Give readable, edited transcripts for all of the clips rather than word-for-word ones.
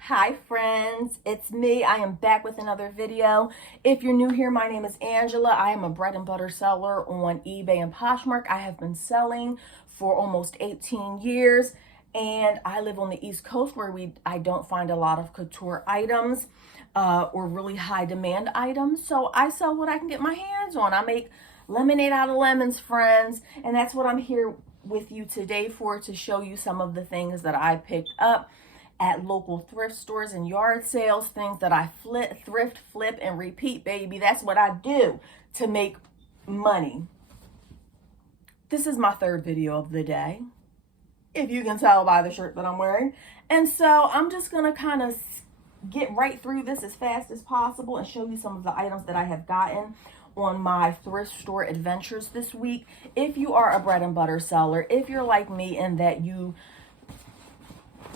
Hi friends, it's me. I am back with another video. If you're new here, my name is Angela. I am a bread and butter seller on eBay and Poshmark. I have been selling for almost 18 years and I live on the East Coast where I don't find a lot of couture items or really high demand items. So I sell what I can get my hands on. I make lemonade out of lemons, friends, and that's what I'm here with you today for, to show you some of the things that I picked up at local thrift stores and yard sales, things that I thrift, flip, and repeat, baby. That's what I do to make money. This is my third video of the day, if you can tell by the shirt that I'm wearing. And so I'm just gonna kind of get right through this as fast as possible and show you some of the items that I have gotten on my thrift store adventures this week. If you are a bread and butter seller, if you're like me in that you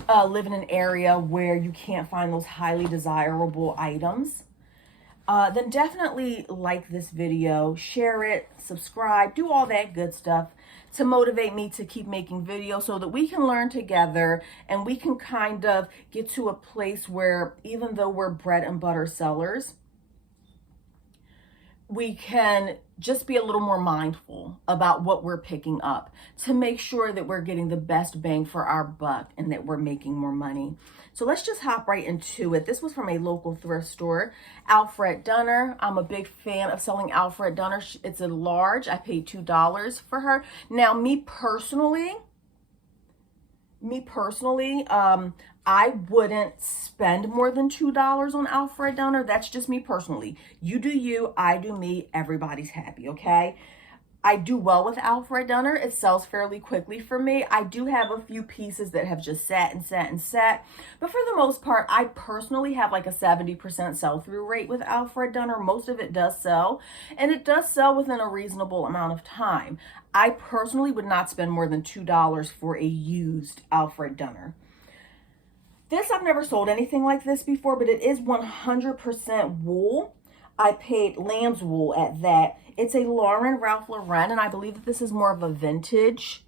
live in an area where you can't find those highly desirable items, then definitely like this video, share it, subscribe, do all that good stuff to motivate me to keep making videos so that we can learn together and we can kind of get to a place where, even though we're bread and butter sellers, we can just be a little more mindful about what we're picking up to make sure that we're getting the best bang for our buck and that we're making more money. So let's just hop right into it. This was from a local thrift store, Alfred Dunner. I'm a big fan of selling Alfred Dunner. It's a large. I paid $2 for her. Now, me personally, I wouldn't spend more than $2 on Alfred Dunner. That's just me personally. You do you, I do me, everybody's happy, okay? I do well with Alfred Dunner. It sells fairly quickly for me. I do have a few pieces that have just sat and sat and sat, but for the most part, I personally have like a 70% sell-through rate with Alfred Dunner. Most of it does sell, and it does sell within a reasonable amount of time. I personally would not spend more than $2 for a used Alfred Dunner. This, I've never sold anything like this before, but it is 100% wool. I paid lamb's wool at that. It's a Lauren Ralph Lauren, and I believe that this is more of a vintage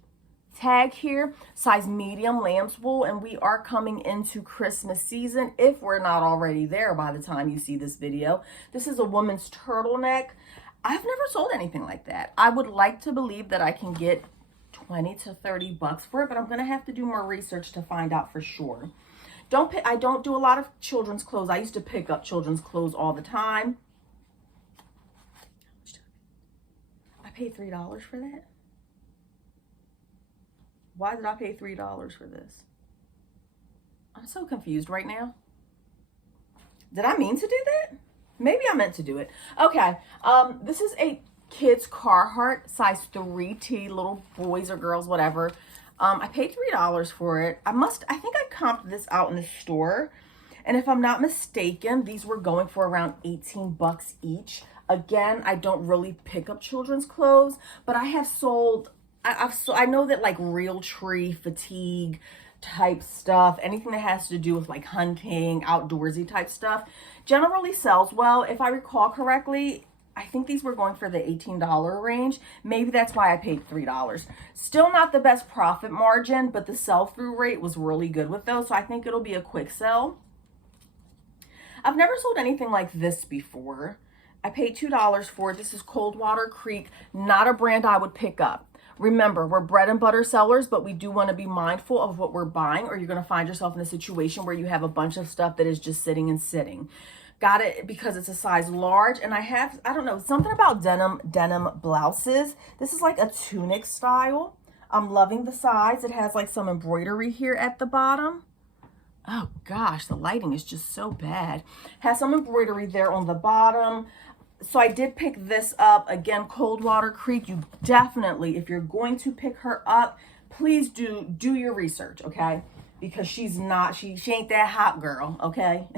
tag here. Size medium lamb's wool, and we are coming into Christmas season, if we're not already there by the time you see this video. This is a woman's turtleneck. I've never sold anything like that. I would like to believe that I can get 20 to 30 bucks for it, but I'm gonna have to do more research to find out for sure. I don't do a lot of children's clothes. I used to pick up children's clothes all the time. I paid $3 for that. Why did I pay $3 for this? I'm so confused right now. Did I mean to do that? Maybe I meant to do it. Okay, this is a kids Carhartt size 3T, little boys or girls, whatever. I paid $3 for it. I think I comped this out in the store. And if I'm not mistaken, these were going for around 18 bucks each. Again, I don't really pick up children's clothes, but I have sold, I know that like Realtree, fatigue type stuff, anything that has to do with like hunting, outdoorsy type stuff, generally sells well. If I recall correctly, I think these were going for the $18 range. Maybe that's why I paid $3. Still not the best profit margin, but the sell-through rate was really good with those, so I think it'll be a quick sell. I've never sold anything like this before. I paid $2 for it. This is Coldwater Creek, not a brand I would pick up. Remember, we're bread and butter sellers, but we do want to be mindful of what we're buying, or you're going to find yourself in a situation where you have a bunch of stuff that is just sitting and sitting. Got it because it's a size large, and I don't know, something about denim blouses. This is like a tunic style. I'm loving the size. It has like some embroidery here at the bottom. Oh gosh, the lighting is just so bad. Has some embroidery there on the bottom. So I did pick this up. Again, Coldwater Creek. You definitely, if you're going to pick her up, please do your research, okay? Because she's not, she ain't that hot girl, okay?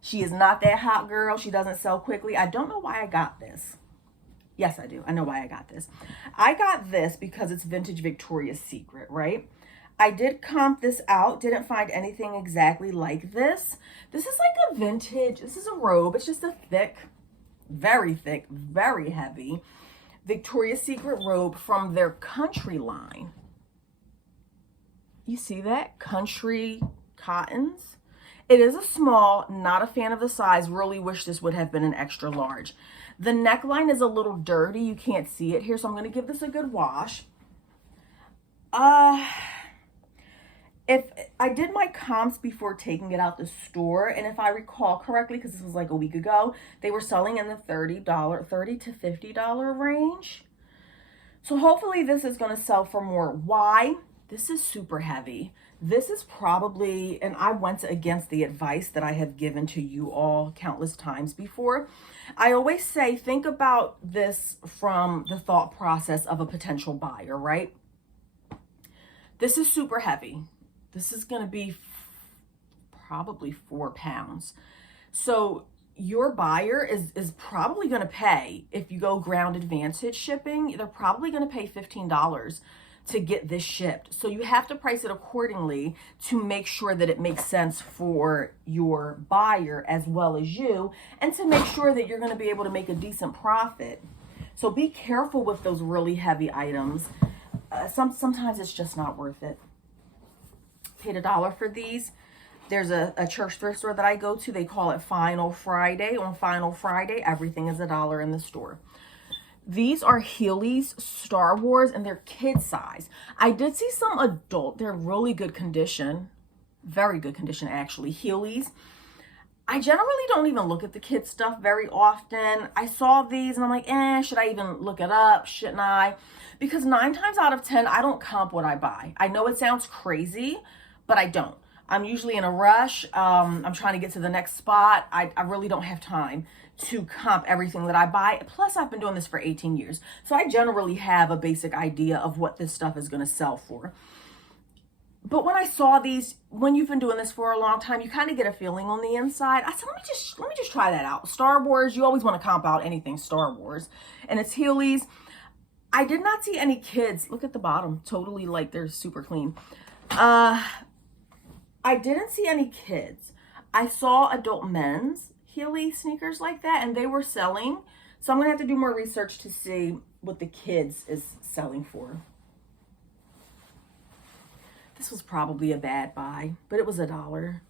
She is not that hot girl. She doesn't sell quickly. I don't know why I got this. Yes, I do. I know why I got this. I got this because it's vintage Victoria's Secret, right? I did comp this out. Didn't find anything exactly like this. This is like a vintage, this is a robe. It's just a thick, very heavy Victoria's Secret robe from their country line. You see that? Country cottons. It is a small, not a fan of the size. Really wish this would have been an extra large. The neckline is a little dirty. You can't see it here, so I'm going to give this a good wash. If I did my comps before taking it out the store, and if I recall correctly, because this was like a week ago, they were selling in the $30 to $50 range. So hopefully this is going to sell for more. Why? This is super heavy. This is probably, and I went against the advice that I have given to you all countless times before. I always say, think about this from the thought process of a potential buyer, right? This is super heavy. This is going to be probably 4 pounds. So your buyer is probably going to pay, if you go ground advantage shipping, they're probably going to pay $15 to get this shipped. So you have to price it accordingly to make sure that it makes sense for your buyer as well as you, and to make sure that you're going to be able to make a decent profit. So be careful with those really heavy items. Sometimes it's just not worth it. Paid $1 for these. There's a church thrift store that I go to. They call it Final Friday. On Final Friday, everything is $1 in the store. These are Heelys Star Wars, and they're kid size. I did see some adult. They're really good condition. Very good condition, actually. Heelys. I generally don't even look at the kid stuff very often. I saw these, and I'm like, should I even look it up? Shouldn't I? Because 9 times out of 10, I don't comp what I buy. I know it sounds crazy, but I don't. I'm usually in a rush. I'm trying to get to the next spot. I really don't have time to comp everything that I buy. Plus, I've been doing this for 18 years. So I generally have a basic idea of what this stuff is going to sell for. But when I saw these, when you've been doing this for a long time, you kind of get a feeling on the inside. I said, let me just try that out. Star Wars, you always want to comp out anything Star Wars. And it's Heelys. I did not see any kids. Look at the bottom. Totally like they're super clean. I didn't see any kids. I saw adult men's Heely sneakers like that, and they were selling. So I'm going to have to do more research to see what the kids is selling for. This was probably a bad buy, but it was $1.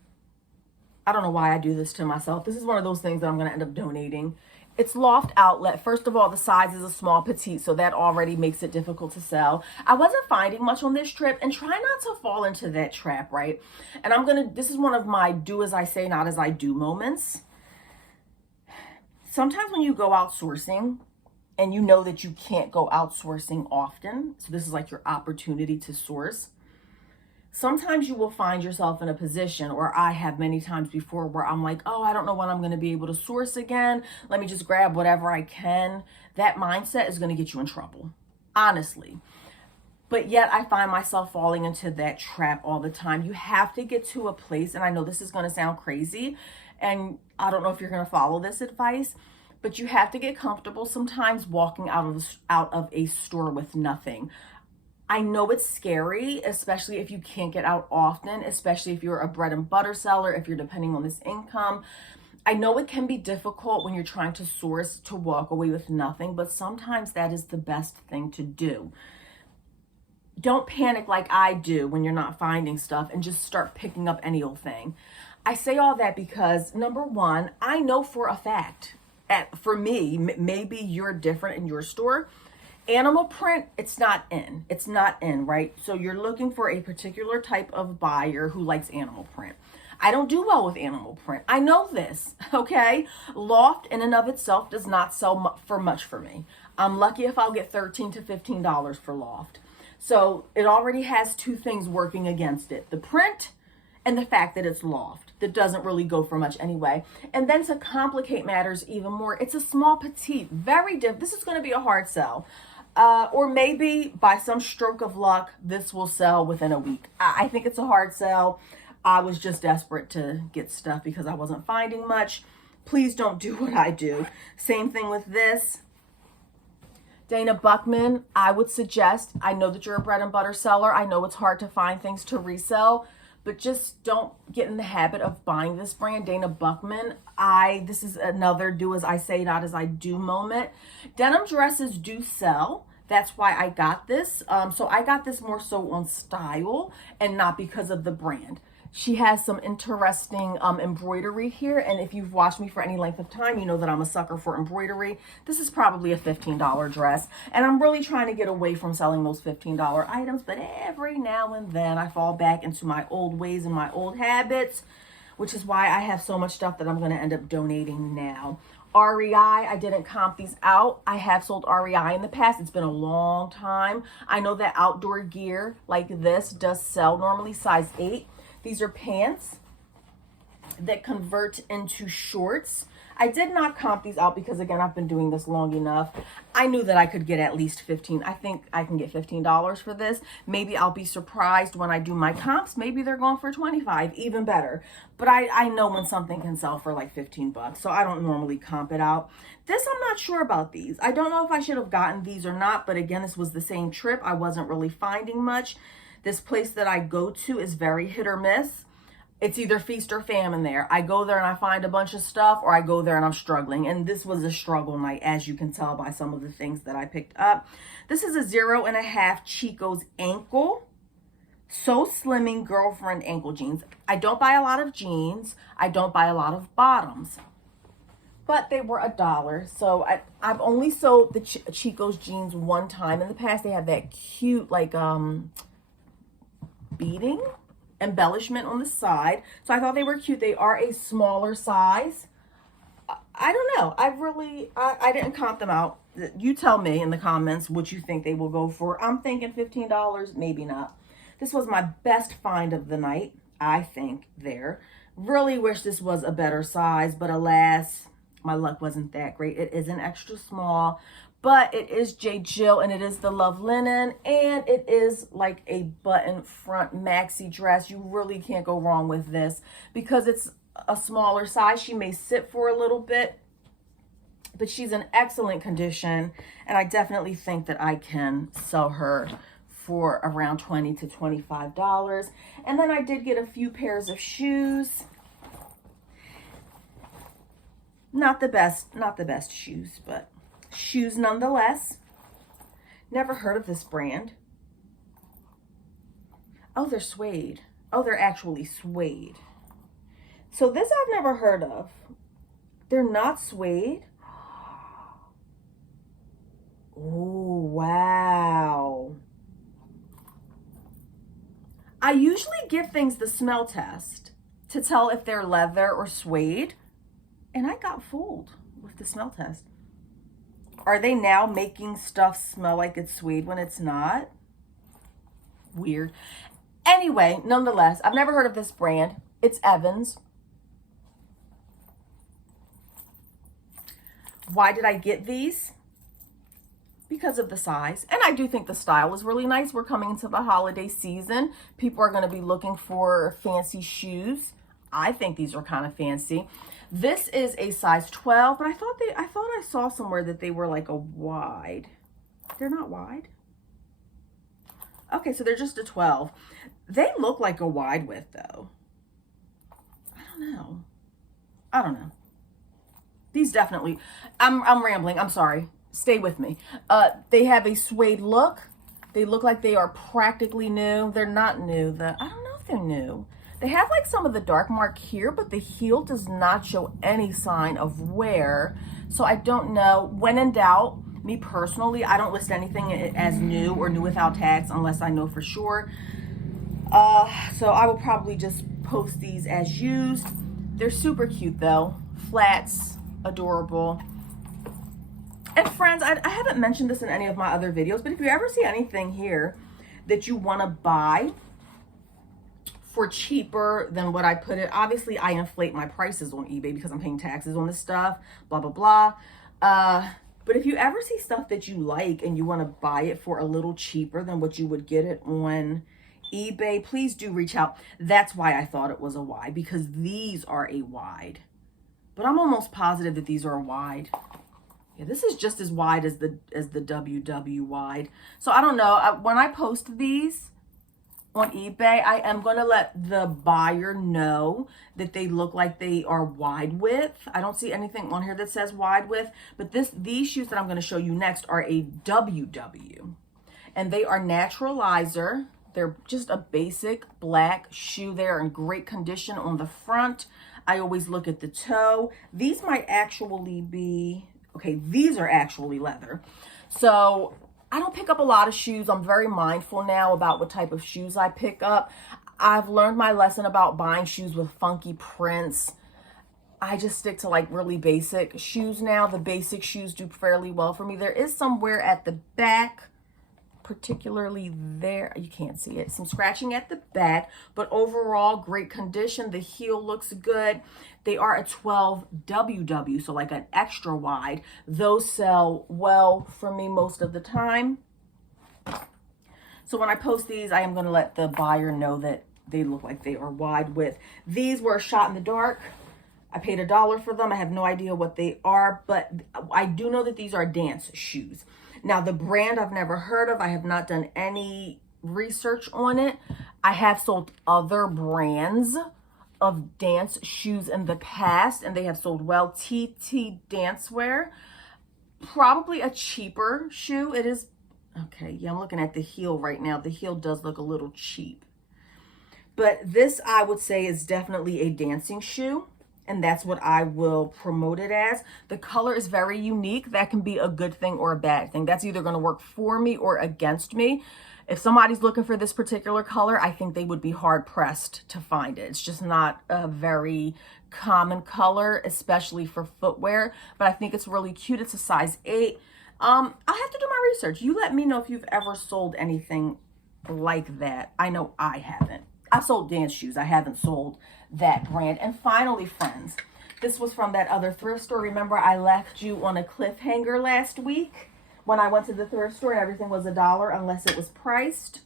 I don't know why I do this to myself. This is one of those things that I'm going to end up donating. It's Loft Outlet. First of all, the size is a small petite, so that already makes it difficult to sell. I wasn't finding much on this trip, and try not to fall into that trap, right? And this is one of my do as I say, not as I do moments. Sometimes when you go outsourcing and you know that you can't go outsourcing often, so this is like your opportunity to source, sometimes you will find yourself in a position, or I have many times before, where I'm like, oh, I don't know when I'm going to be able to source again. Let me just grab whatever I can. That mindset is going to get you in trouble, honestly. But yet I find myself falling into that trap all the time. You have to get to a place, and I know this is going to sound crazy, and I don't know if you're going to follow this advice, but you have to get comfortable sometimes walking out of a store with nothing. I know it's scary, especially if you can't get out often, especially if you're a bread and butter seller, if you're depending on this income. I know it can be difficult when you're trying to source to walk away with nothing, but sometimes that is the best thing to do. Don't panic like I do when you're not finding stuff and just start picking up any old thing. I say all that because, number one, I know for a fact, for me, maybe you're different in your store, animal print, it's not in, right? So you're looking for a particular type of buyer who likes animal print. I don't do well with animal print. I know this, okay? Loft in and of itself does not sell for much for me. I'm lucky if I'll get $13 to $15 for Loft. So it already has 2 things working against it: the print and the fact that it's Loft. That doesn't really go for much anyway. And then to complicate matters even more, it's a small petite, very different. This is going to be a hard sell. Or maybe by some stroke of luck, this will sell within a week. I think it's a hard sell. I was just desperate to get stuff because I wasn't finding much. Please don't do what I do. Same thing with this. Dana Buckman, I would suggest, I know that you're a bread and butter seller. I know it's hard to find things to resell, but just don't get in the habit of buying this brand, Dana Buckman. This is another do as I say, not as I do moment. Denim dresses do sell. That's why I got this. So I got this more so on style and not because of the brand. She has some interesting embroidery here. And if you've watched me for any length of time, you know that I'm a sucker for embroidery. This is probably a $15 dress. And I'm really trying to get away from selling those $15 items. But every now and then I fall back into my old ways and my old habits, which is why I have so much stuff that I'm going to end up donating now. REI, I didn't comp these out. I have sold REI in the past. It's been a long time. I know that outdoor gear like this does sell normally size 8. These are pants that convert into shorts. I did not comp these out because, again, I've been doing this long enough. I knew that I could get at least 15. I think I can get $15 for this. Maybe I'll be surprised when I do my comps. Maybe they're going for 25, even better. But I know when something can sell for like 15 bucks, so I don't normally comp it out. This, I'm not sure about these. I don't know if I should have gotten these or not, but again, this was the same trip. I wasn't really finding much. This place that I go to is very hit or miss. It's either feast or famine there. I go there and I find a bunch of stuff, or I go there and I'm struggling. And this was a struggle night, as you can tell by some of the things that I picked up. This is a 0.5 Chico's ankle. So slimming girlfriend ankle jeans. I don't buy a lot of jeans. I don't buy a lot of bottoms. But they were $1. So I've only sold the Chico's jeans one time. In the past, they had that cute, like, beading embellishment on the side. So I thought they were cute. They are a smaller size. I don't know. I didn't comp them out. You tell me in the comments what you think they will go for. I'm thinking $15, maybe not. This was my best find of the night, I think, there. Really wish this was a better size, but alas, my luck wasn't that great. It is an extra small, but it is J. Jill, and it is the Love Linen, and it is like a button front maxi dress. You really can't go wrong with this because it's a smaller size. She may sit for a little bit, but she's in excellent condition, and I definitely think that I can sell her for around $20 to $25. And then I did get a few pairs of shoes. Not the best shoes, but shoes nonetheless. Never heard of this brand. Oh, they're suede. Oh, they're actually suede. So this I've never heard of. They're not suede. Oh, wow. I usually give things the smell test to tell if they're leather or suede. And I got fooled with the smell test. Are they now making stuff smell like it's suede when it's not? Weird. Anyway, nonetheless, I've never heard of this brand. It's Evans. Why did I get these? Because of the size. And I do think the style is really nice. We're coming into the holiday season. People are going to be looking for fancy shoes. I think these are kind of fancy. This is a size 12, but I thought I saw somewhere that they were like a wide. They're not wide. Okay, so they're just a 12. They look like a wide width though. I don't know. These definitely, I'm rambling. I'm sorry. Stay with me. They have a suede look. They look like they are practically new. They're not new. I don't know if they're new. They have like some of the dark mark here, but the heel does not show any sign of wear. So I don't know. When in doubt, me personally, I don't list anything as new or new without tags unless I know for sure. So I will probably just post these as used. They're super cute though. Flats, adorable. And friends, I haven't mentioned this in any of my other videos, but if you ever see anything here that you want to buy for cheaper than what I put it, obviously I inflate my prices on eBay because I'm paying taxes on this stuff, blah, blah, blah. But if you ever see stuff that you like and you want to buy it for a little cheaper than what you would get it on eBay, please do reach out. That's why I thought it was a wide, because these are a wide. But I'm almost positive that these are a wide. Yeah, this is just as wide as the WW wide. So I don't know. When I post these on eBay, I am going to let the buyer know that they look like they are wide width. I don't see anything on here that says wide width, but these shoes that I'm going to show you next are a WW, and they are naturalizer. They're just a basic black shoe. They're in great condition on the front. I always look at the toe. These might actually be, okay, these are actually leather. So I don't pick up a lot of shoes. I'm very mindful now about what type of shoes I pick up. I've learned my lesson about buying shoes with funky prints. I just stick to like really basic shoes now. The basic shoes do fairly well for me. There is some wear at the back, particularly there. You can't see it. Some scratching at the back, but overall great condition. The heel looks good. They are a 12 WW, so like an extra wide. Those sell well for me most of the time. So when I post these, I am going to let the buyer know that they look like they are wide width. These were a shot in the dark. I paid $1 for them. I have no idea what they are, but I do know that these are dance shoes. Now, the brand I've never heard of. I have not done any research on it. I have sold other brands of dance shoes in the past, and they have sold well. TT Dancewear, probably a cheaper shoe. It is, okay, yeah, I'm looking at the heel right now. The heel does look a little cheap. But this, I would say, is definitely a dancing shoe. And that's what I will promote it as. The color is very unique. That can be a good thing or a bad thing. That's either going to work for me or against me. If somebody's looking for this particular color, I think they would be hard pressed to find it. It's just not a very common color, especially for footwear. But I think it's really cute. It's a size 8. I'll have to do my research. You let me know if you've ever sold anything like that. I know I haven't. I've sold dance shoes. I haven't sold that brand. And finally, friends, this was from that other thrift store. Remember, I left you on a cliffhanger last week when I went to the thrift store and everything was $1 unless it was priced.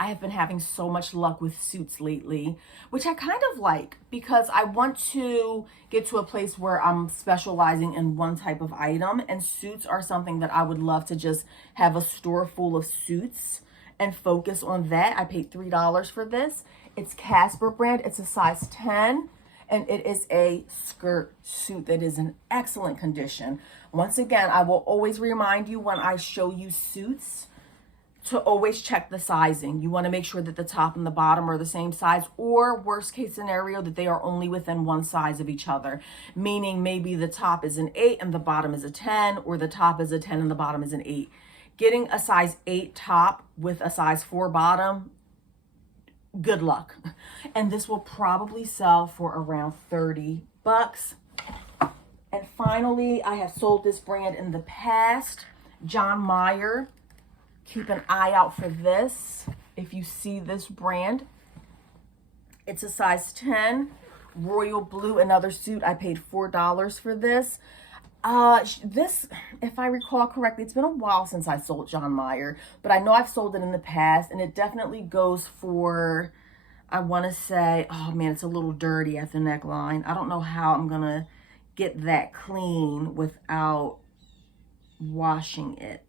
I have been having so much luck with suits lately, which I kind of like because I want to get to a place where I'm specializing in one type of item, and suits are something that I would love to just have a store full of suits and focus on that. I paid $3 for this. It's Casper brand. It's a size 10, and it is a skirt suit that is in excellent condition. Once again, I will always remind you when I show you suits to always check the sizing. You want to make sure that the top and the bottom are the same size, or worst case scenario, that they are only within one size of each other. Meaning maybe the top is an 8 and the bottom is a 10, or the top is a 10 and the bottom is an 8. Getting a size 8 top with a size 4 bottom, good luck. And this will probably sell for around $30. And finally, I have sold this brand in the past. John Mayer. Keep an eye out for this. If you see this brand, it's a size 10. Royal blue, another suit. I paid $4 for this. This, if I recall correctly, it's been a while since I sold John Mayer, but I know I've sold it in the past, and it definitely goes for, I want to say, oh man, it's a little dirty at the neckline. I don't know how I'm going to get that clean without washing it.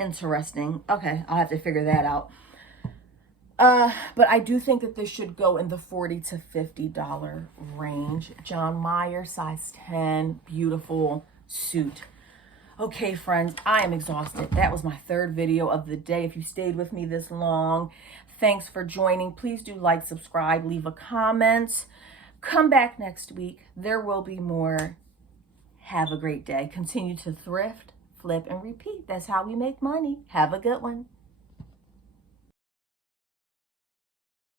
Interesting. Okay, I'll have to figure that out. But I do think that this should go in the $40 to $50 range. John Mayer, size 10, beautiful suit. Okay, friends, I am exhausted. That was my third video of the day. If you stayed with me this long, thanks for joining. Please do like, subscribe, leave a comment. Come back next week. There will be more. Have a great day. Continue to thrift, flip, and repeat. That's how we make money. Have a good one.